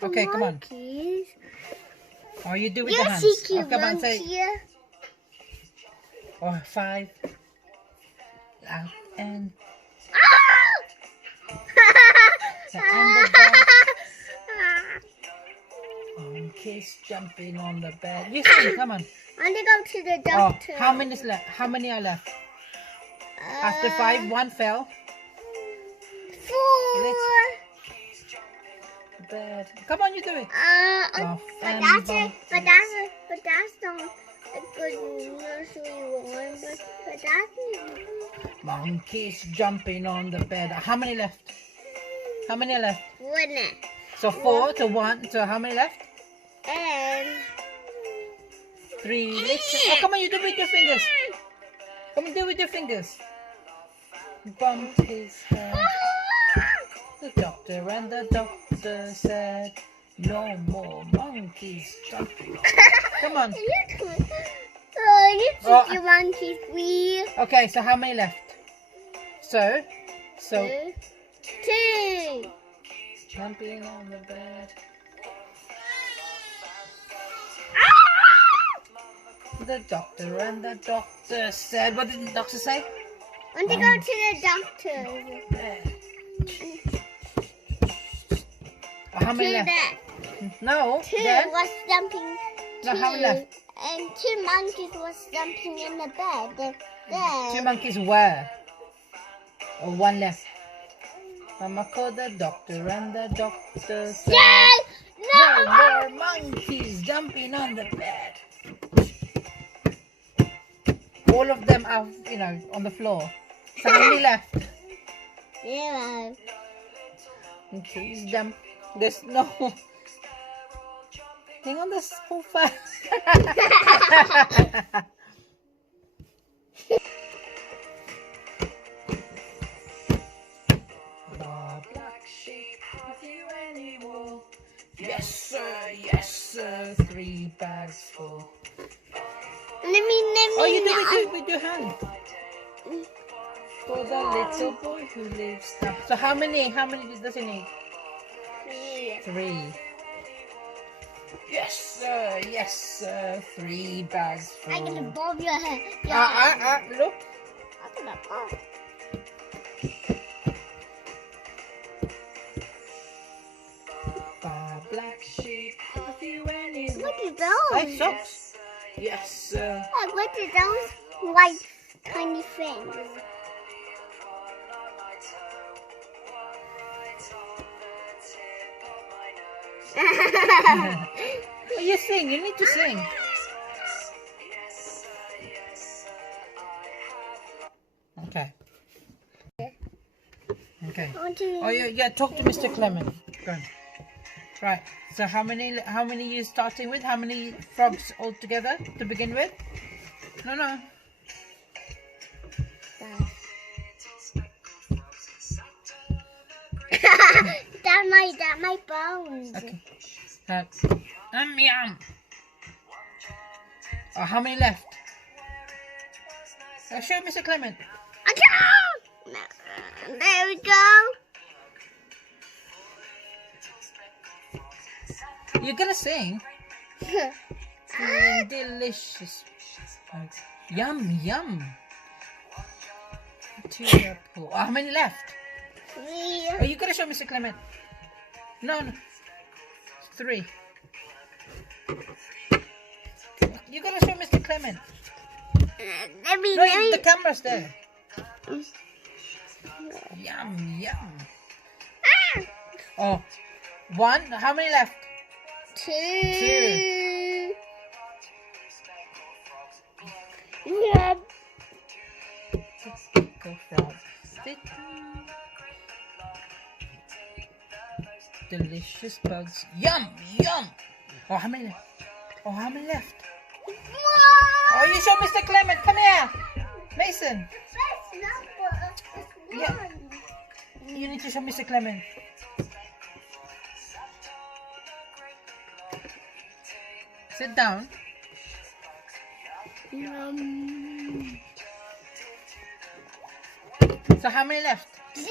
Okay, come on. Oh, you do with the hands. Oh, come on, say. Oh, 5. Loud and. And the dog. Monkeys jumping on the bed. You sing, come on. I want to go to the doctor. Oh, how many is left? How many are left? After 5, 1 fell. 4. Bed. Come on, you do it. But that's not a good nursery one. But that's monkeys jumping on the bed. How many left? How many are left? 1. So 4 to 1. So how many left? And 3. Oh, come on, you do it with your fingers. Come on, do it with your fingers. Bumped his head. The doctor and the doctor said, no more monkeys jumping. Come on. You took your monkey free. Okay, so how many left? So 2. Jumping on the bed. The doctor and the doctor said, what did the doctor say? I want to go to the doctor. How many left? No. 2 there. was jumping. No, how many left? And 2 monkeys was jumping in the bed. Then 2 monkeys were. Or 1 left. Mama called the doctor and the doctor said, no more monkeys jumping on the bed. All of them are, on the floor. So how many left? 0. Monkeys jump. There's no. Hang on, this so fast. Black sheep, have you any wool? Yes sir, 3 bags full. Let me. Oh, you do it with your hand. For the little boy who lives down. So how many does he need? 3. Yes sir, 3 bags full. I'm gonna bob your head. Look. I'm gonna bob. Black sheep, have you any? What are those? Hey, socks. Yes sir. What are those white tiny things? Oh, you sing. You need to sing. Okay. Okay. Oh yeah. Talk to Mr. Clement. Go on. Right. So how many are you starting with? How many frogs altogether to begin with? No. That my bones. Okay. Yum. Oh, how many left? Show Mr. Clement. There we go. You're gonna sing. Delicious. Yum. Oh, how many left? 3. Oh, you gotta show Mr. Clement. No. 3. You gotta show Mr. Clement. The camera's there. Yum. Oh, 1. How many left? 2. Yeah. Delicious bugs. Yum. Oh, how many left? Oh, you show Mr. Clement. Come here. Mason. Yeah. You need to show Mr. Clement. Sit down. So how many left? 0.